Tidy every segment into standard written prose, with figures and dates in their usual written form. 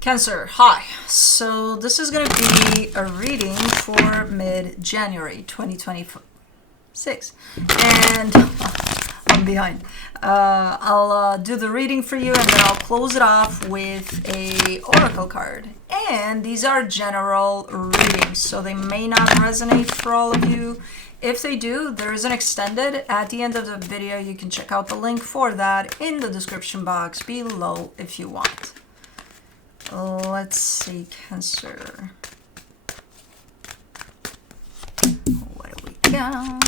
Cancer, hi. So this is going to be a reading for mid-January 2026. And I'm behind. I'll do the reading for you and then I'll close it off with a oracle card. And these are general readings, so they may not resonate for all of you. If they do, there is an extended at the end of the video. You can check out the link for that in the description box below if you want. Let's see, Cancer. What do we got?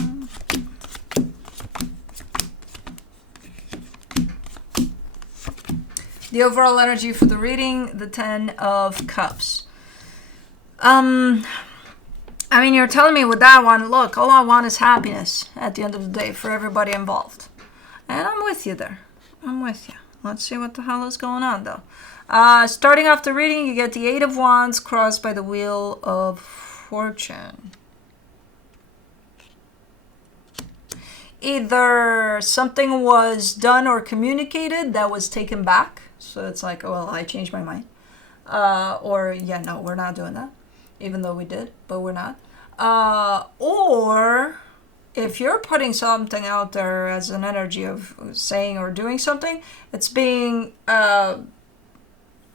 The overall energy for the reading, the 10 of Cups. I mean, you're telling me with that one, look, all I want is happiness at the end of the day for everybody involved. And I'm with you there. I'm with you. Let's see what the hell is going on, though. Starting off the reading, you get the 8 of Wands crossed by the Wheel of Fortune. Either something was done or communicated that was taken back. So it's like, oh, well, I changed my mind. Or, yeah, no, we're not doing that. Even though we did, but we're not. Or if you're putting something out there as an energy of saying or doing something, it's being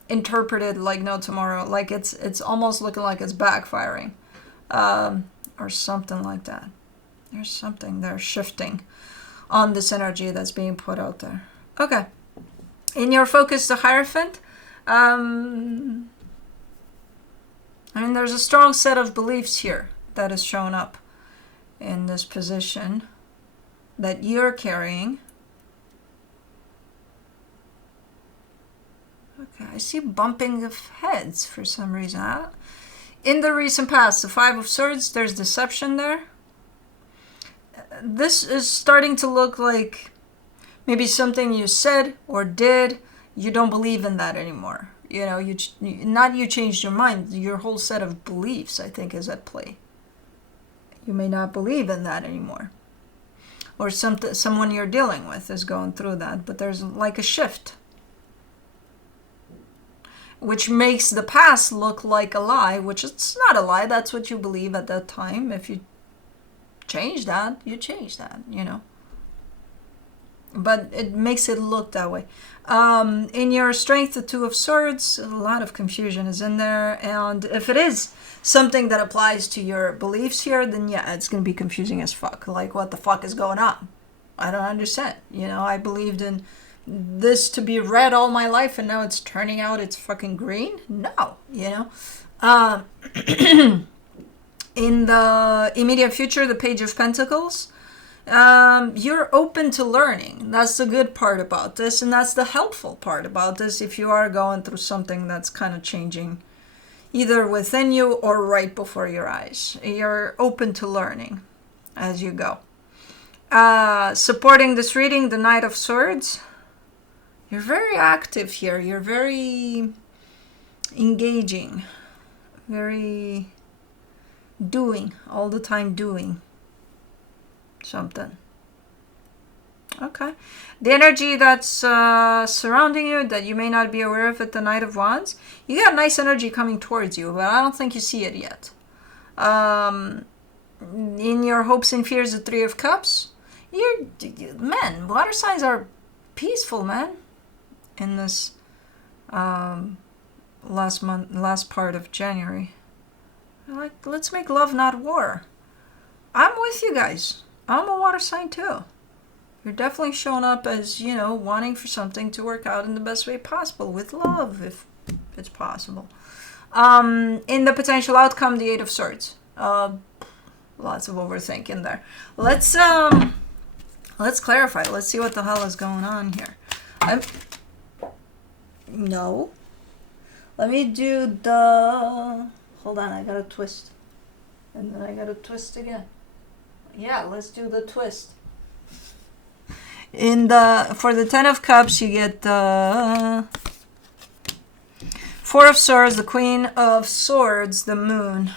interpreted like no tomorrow, like it's almost looking like it's backfiring, or something like that. There's something there shifting on this energy that's being put out there. Okay, in your focus, the Hierophant. I mean, there's a strong set of beliefs here that is shown up in this position that you're carrying. Okay, I see bumping of heads for some reason. In the recent past, the 5 of Swords, there's deception there. This is starting to look like maybe something you said or did, you don't believe in that anymore. You know, you changed your mind. Your whole set of beliefs, I think, is at play. You may not believe in that anymore. Or someone you're dealing with is going through that, but there's like a shift, which makes the past look like a lie, which it's not a lie. That's what you believe at that time. If you change that, you change that, you know. But it makes it look that way. In your strength, the 2 of Swords, a lot of confusion is in there. And if it is something that applies to your beliefs here, then yeah, it's going to be confusing as fuck. Like, what the fuck is going on? I don't understand. You know, I believed in this to be red all my life and now it's turning out it's fucking green. No, you know. In the immediate future, the Page of Pentacles, you're open to learning. That's the good part about this, and that's the helpful part about this if you are going through something that's kind of changing either within you or right before your eyes. You're open to learning as you go. Supporting this reading, the Knight of Swords. You're very active here. You're very engaging. Very doing. All the time doing something. Okay. The energy that's surrounding you that you may not be aware of at the Knight of Wands. You got nice energy coming towards you, but I don't think you see it yet. In your hopes and fears, the 3 of Cups. Man, water signs are peaceful, man. In this last part of January. Like, let's make love, not war. I'm with you guys. I'm a water sign too. You're definitely showing up as, you know, wanting for something to work out in the best way possible with love, if it's possible. In the potential outcome, the 8 of Swords. Lots of overthinking there. Let's clarify. Let's see what the hell is going on here. No. Let me do the... Hold on, I gotta twist. And then I gotta twist again. Yeah, let's do the twist. For the 10 of Cups, you get the 4 of Swords, the Queen of Swords, the Moon.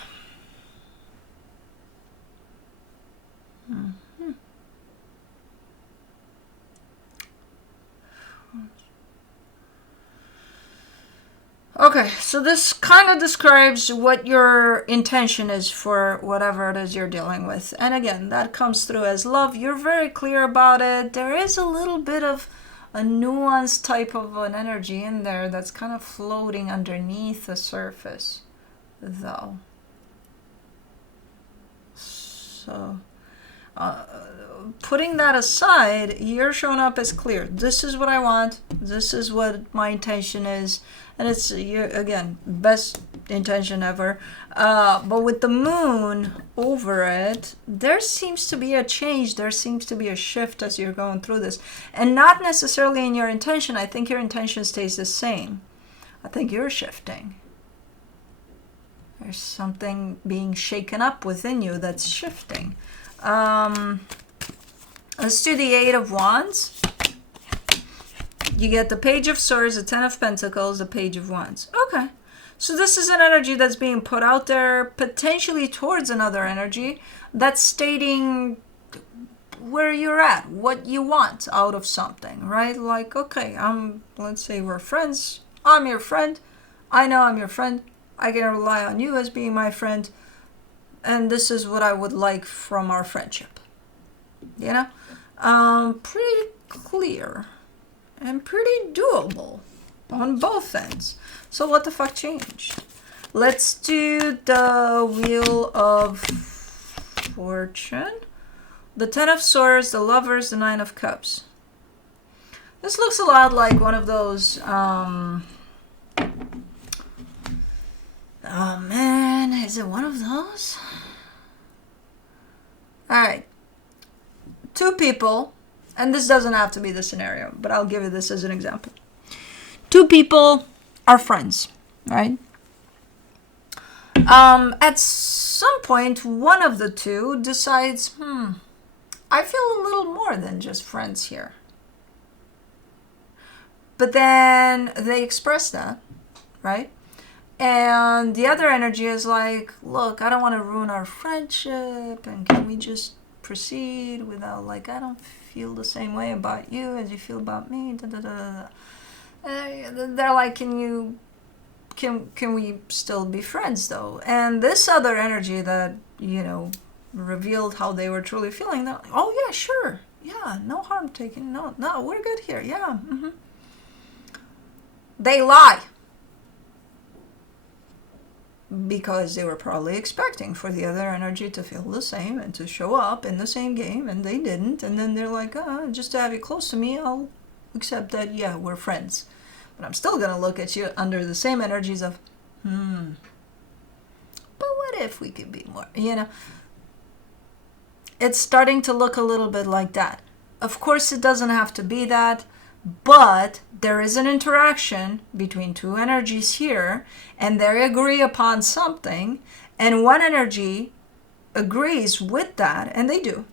Okay, So this kind of describes what your intention is for whatever it is you're dealing with. And again, that comes through as love. You're very clear about it. There is a little bit of a nuanced type of an energy in there that's kind of floating underneath the surface, though. So, putting that aside, you're showing up as clear. This is what I want. This is what my intention is. And it's, again, best intention ever. But with the moon over it, there seems to be a change. There seems to be a shift as you're going through this. And not necessarily in your intention. I think your intention stays the same. I think you're shifting. There's something being shaken up within you that's shifting. Let's do the Eight of Wands. You get the Page of Swords, the Ten of Pentacles, the Page of Wands. Okay. So this is an energy that's being put out there, potentially towards another energy, that's stating where you're at, what you want out of something, right? Like, okay, let's say we're friends. I'm your friend. I know I'm your friend. I can rely on you as being my friend. And this is what I would like from our friendship. You know? Pretty clear. And pretty doable on both ends. So what the fuck changed? Let's do the Wheel of Fortune. The Ten of Swords, the Lovers, the Nine of Cups. This looks a lot like one of those, oh man, is it one of those? Alright. Two people, and this doesn't have to be the scenario, but I'll give you this as an example. Two people are friends, right? At some point, one of the two decides, I feel a little more than just friends here. But then they express that, right? And the other energy is like, look, I don't want to ruin our friendship, and can we just proceed without, like, I don't feel the same way about you as you feel about me. Da, da, da, da. They're like, can we still be friends though? And this other energy that, revealed how they were truly feeling, they're like, oh yeah, sure, yeah, no harm taken, no, we're good here, yeah. They lie. Because they were probably expecting for the other energy to feel the same and to show up in the same game, and they didn't. And then they're like, just to have you close to me, I'll accept that, yeah, we're friends. But I'm still going to look at you under the same energies of, but what if we could be more, It's starting to look a little bit like that. Of course, it doesn't have to be that. But there is an interaction between two energies here, and they agree upon something, and one energy agrees with that, and they do,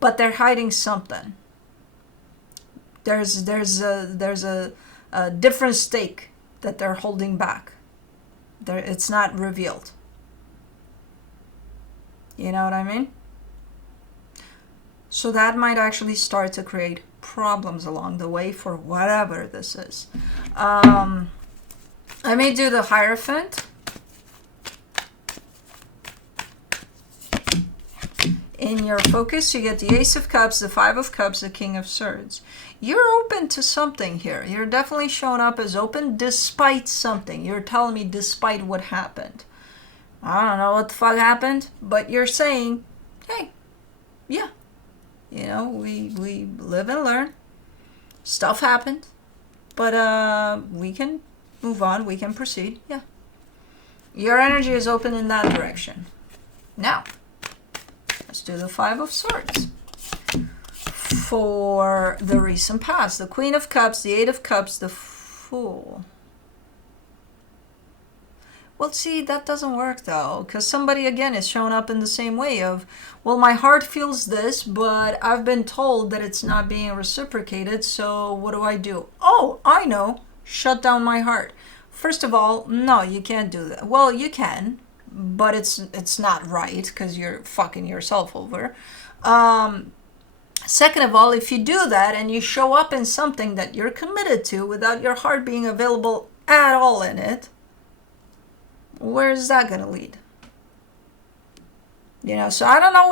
but they're hiding something. There's a different stake that they're holding back. It's not revealed. You know what I mean? So that might actually start to create problems along the way for whatever this is. Let me do the Hierophant. In your focus, you get the Ace of Cups, the Five of Cups, the King of Swords. You're open to something here. You're definitely showing up as open despite something. You're telling me despite what happened. I don't know what the fuck happened, but you're saying, hey, yeah. We live and learn. Stuff happened. But we can move on. We can proceed. Yeah. Your energy is open in that direction. Now, let's do the Five of Swords. For the recent past. The Queen of Cups, the Eight of Cups, the Fool. Well, see, that doesn't work, though, because somebody, again, is showing up in the same way of, well, my heart feels this, but I've been told that it's not being reciprocated, so what do? Oh, I know. Shut down my heart. First of all, no, you can't do that. Well, you can, but it's not right, because you're fucking yourself over. Second of all, if you do that and you show up in something that you're committed to without your heart being available at all in it, where's that going to lead? You know, so I don't know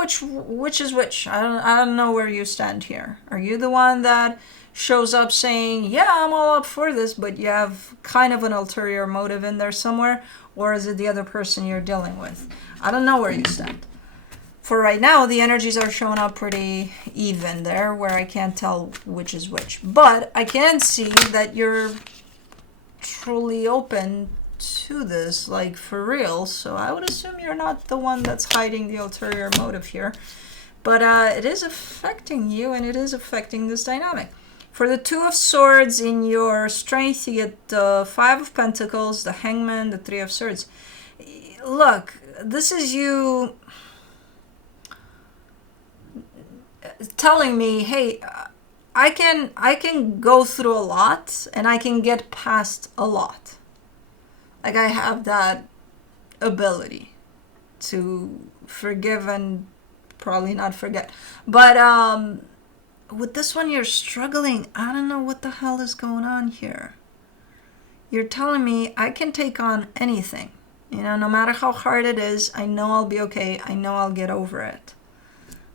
which is which. I don't know where you stand here. Are you the one that shows up saying, yeah, I'm all up for this, but you have kind of an ulterior motive in there somewhere? Or is it the other person you're dealing with? I don't know where you stand. For right now, the energies are showing up pretty even there, where I can't tell which is which. But I can see that you're truly open to this, like for real. So I would assume you're not the one that's hiding the ulterior motive here. But it is affecting you, and it is affecting this dynamic. For the Two of Swords in your strength, you get the Five of Pentacles, the Hangman, the Three of Swords. Look, this is you telling me, hey, I can go through a lot, and I can get past a lot. Like, I have that ability to forgive and probably not forget. But with this one, you're struggling. I don't know what the hell is going on here. You're telling me I can take on anything. You know, no matter how hard it is, I know I'll be okay. I know I'll get over it.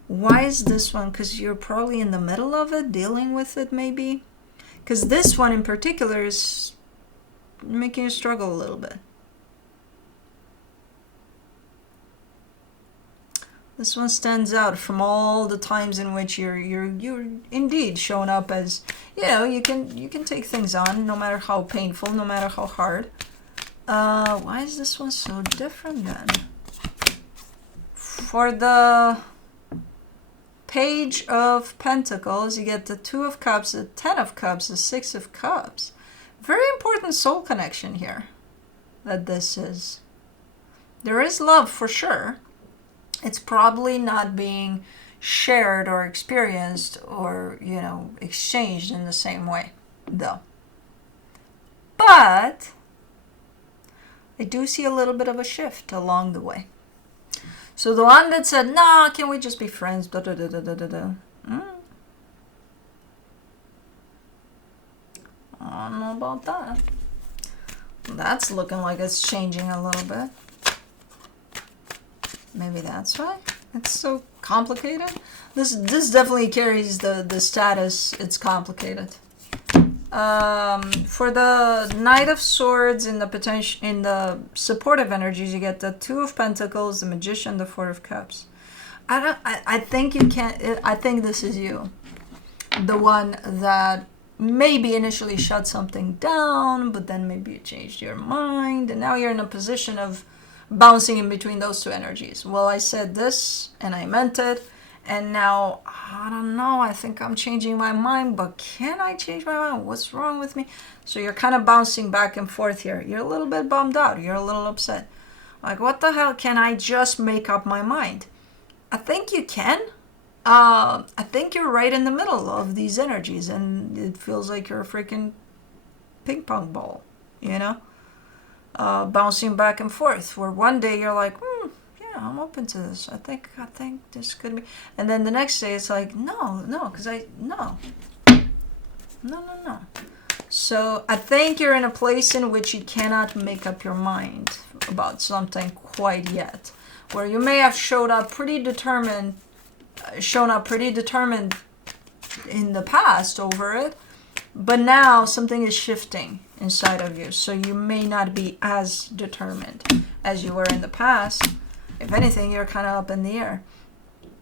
Why is this one? Because you're probably in the middle of it, dealing with it maybe. Because this one in particular is making you struggle a little bit. This one stands out from all the times in which you're indeed showing up as, you know, you can take things on no matter how painful, no matter how hard. Why is this one so different then? For the Page of Pentacles, you get the Two of Cups, the Ten of Cups, the Six of Cups. Very important soul connection here that this is. There is love for sure. It's probably not being shared or experienced or, you know, exchanged in the same way, though. But I do see a little bit of a shift along the way. So the one that said, nah, can we just be friends? Da, da, da, da, da, da. I don't know about that. That's looking like it's changing a little bit. Maybe that's why it's so complicated. This definitely carries the status it's complicated. For the Knight of Swords in the supportive energies, you get the Two of Pentacles, the Magician, the Four of Cups. I think you can't. I think this is you, the one that maybe initially shut something down, but then maybe you changed your mind, and now you're in a position of bouncing in between those two energies. Well, I said this and I meant it, and now I don't know, I think I'm changing my mind, but can I change my mind? What's wrong with me? So you're kind of bouncing back and forth here. You're a little bit bummed out, you're a little upset, like, what the hell, can I just make up my mind? I think you can. I think you're right in the middle of these energies, and it feels like you're a freaking ping pong ball, you know, bouncing back and forth, where one day you're like, yeah, I'm open to this. I think this could be, and then the next day it's like, no, because no. So I think you're in a place in which you cannot make up your mind about something quite yet, where you may have shown up pretty determined in the past over it, but now something is shifting inside of you, so you may not be as determined as you were in the past. If anything, you're kind of up in the air.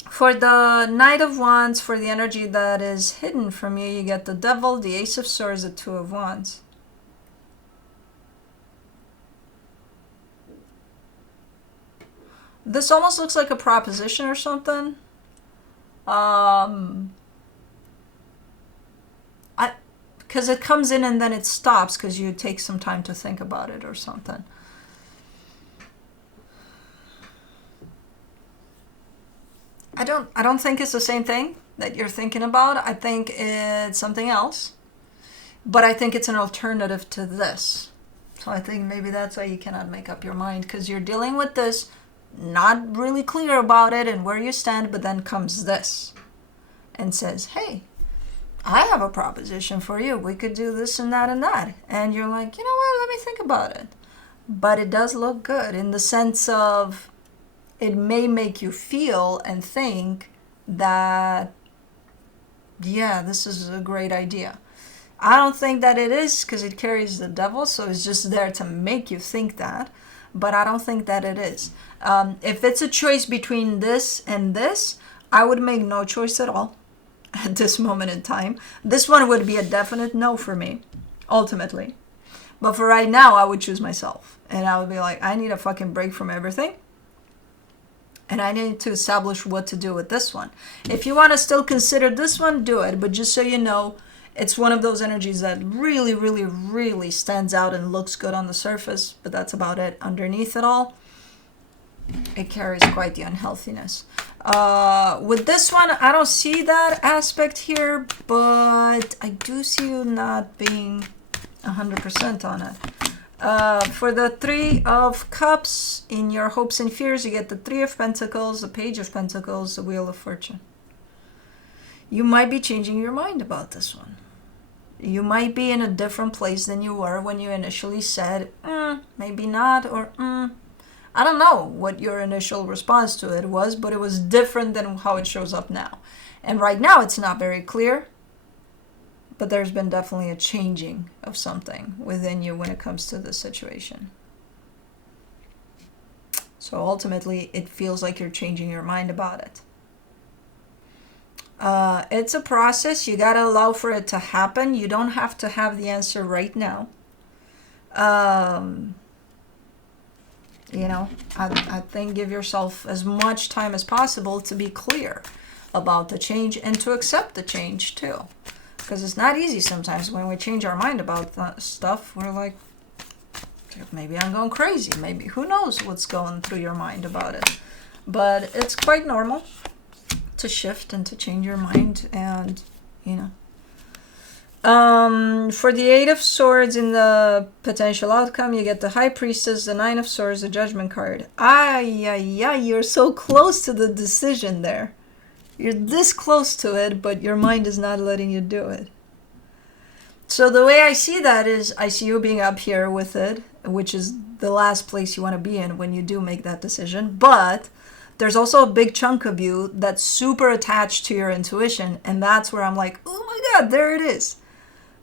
For the Knight of Wands, for the energy that is hidden from you, you get the Devil, the Ace of Swords, the Two of Wands. This almost looks like a proposition or something. Because it comes in and then it stops because you take some time to think about it or something. I don't think it's the same thing that you're thinking about. I think it's something else, but I think it's an alternative to this. So I think maybe that's why you cannot make up your mind, because you're dealing with this, not really clear about it and where you stand, but then comes this and says, hey, I have a proposition for you. We could do this and that and that. And you're like, you know what, let me think about it. But it does look good in the sense of it may make you feel and think that, yeah, this is a great idea. I don't think that it is because it carries the devil, so it's just there to make you think that. But I don't think that it is. If it's a choice between this and this, I would make no choice at all at this moment in time. This one would be a definite no for me, ultimately. But for right now, I would choose myself. And I would be like, I need a fucking break from everything. And I need to establish what to do with this one. If you want to still consider this one, do it. But just so you know, it's one of those energies that really, really, really stands out and looks good on the surface. But that's about it. Underneath it all, it carries quite the unhealthiness. With this one, I don't see that aspect here. But I do see you not being 100% on it. For the Three of Cups, in your hopes and fears, you get the Three of Pentacles, the Page of Pentacles, the Wheel of Fortune. You might be changing your mind about this one. You might be in a different place than you were when you initially said, maybe not, or I don't know what your initial response to it was, but it was different than how it shows up now. And right now, it's not very clear. But there's been definitely a changing of something within you when it comes to this situation. So ultimately, it feels like you're changing your mind about it. It's a process. You got to allow for it to happen. You don't have to have the answer right now. I think give yourself as much time as possible to be clear about the change and to accept the change too. Because it's not easy sometimes when we change our mind about stuff. We're like, maybe I'm going crazy. Maybe, who knows what's going through your mind about it. But it's quite normal to shift and to change your mind. And, for the Eight of Swords in the potential outcome, you get the High Priestess, the Nine of Swords, the Judgment card. You're so close to the decision there. You're this close to it, but your mind is not letting you do it. So the way I see that is I see you being up here with it, which is the last place you want to be in when you do make that decision. But there's also a big chunk of you that's super attached to your intuition. And that's where I'm like, oh my God, there it is.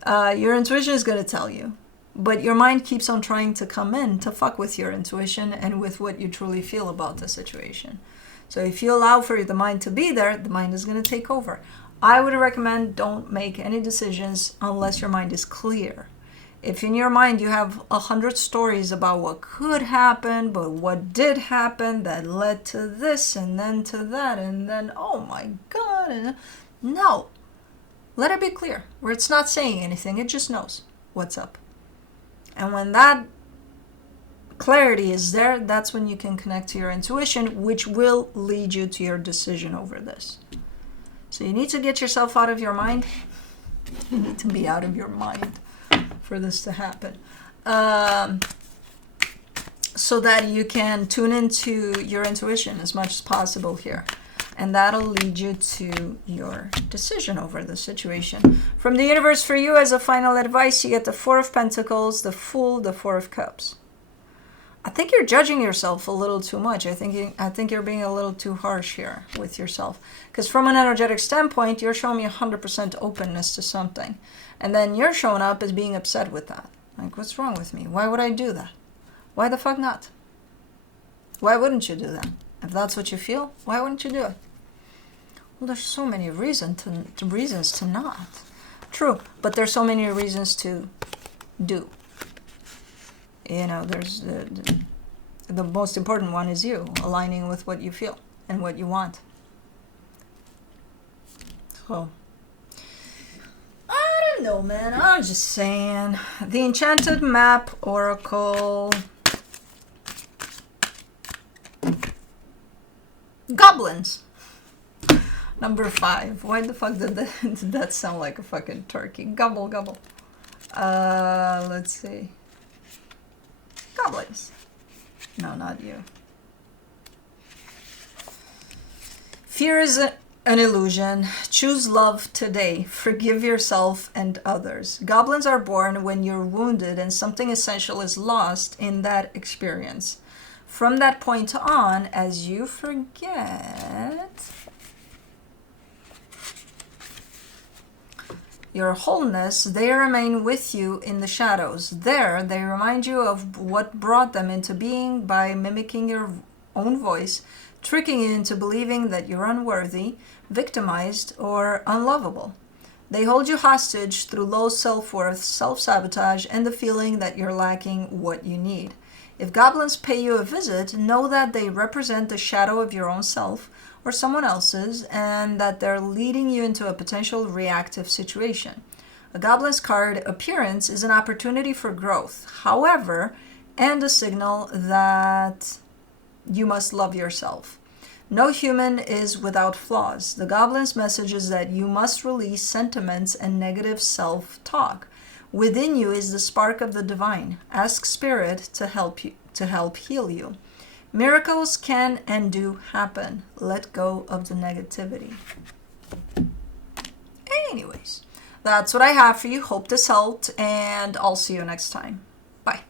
Your intuition is going to tell you. But your mind keeps on trying to come in to fuck with your intuition and with what you truly feel about the situation. So if you allow for the mind to be there, the mind is going to take over. I would recommend don't make any decisions unless your mind is clear. If in your mind you have 100 stories about what could happen, but what did happen that led to this and then to that, and then, oh my God. No. Let it be clear, where it's not saying anything, it just knows what's up. And when that clarity is there, that's when you can connect to your intuition, which will lead you to your decision over this. So you need to get yourself out of your mind. You need to be out of your mind for this to happen. So that you can tune into your intuition as much as possible here. And that'll lead you to your decision over the situation. From the universe for you, as a final advice, you get the Four of Pentacles, the Fool, the Four of Cups. I think you're judging yourself a little too much. I think you're being a little too harsh here with yourself. Because from an energetic standpoint, you're showing me 100% openness to something. And then you're showing up as being upset with that. Like, what's wrong with me? Why would I do that? Why the fuck not? Why wouldn't you do that? If that's what you feel, why wouldn't you do it? Well, there's so many reasons to not. True, but there's so many reasons to do. There's the most important one is you, aligning with what you feel and what you want. So, I don't know, man. I'm just saying. The Enchanted Map Oracle. Goblins. Number 5. Why the fuck did that sound like a fucking turkey? Gobble, gobble. Let's see. Goblins. No, not you. Fear is an illusion. Choose love today. Forgive yourself and others. Goblins are born when you're wounded and something essential is lost in that experience. From that point on, as you forget your wholeness, they remain with you in the shadows. There, they remind you of what brought them into being by mimicking your own voice, tricking you into believing that you're unworthy, victimized, or unlovable. They hold you hostage through low self-worth, self-sabotage, and the feeling that you're lacking what you need. If goblins pay you a visit, know that they represent the shadow of your own self or someone else's, and that they're leading you into a potential reactive situation. A goblin's card appearance is an opportunity for growth, however, and a signal that you must love yourself. No human is without flaws. The goblin's message is that you must release sentiments and negative self-talk. Within you is the spark of the divine. Ask Spirit to help heal you. Miracles can and do happen. Let go of the negativity. Anyways, that's what I have for you. Hope this helped, and I'll see you next time. Bye.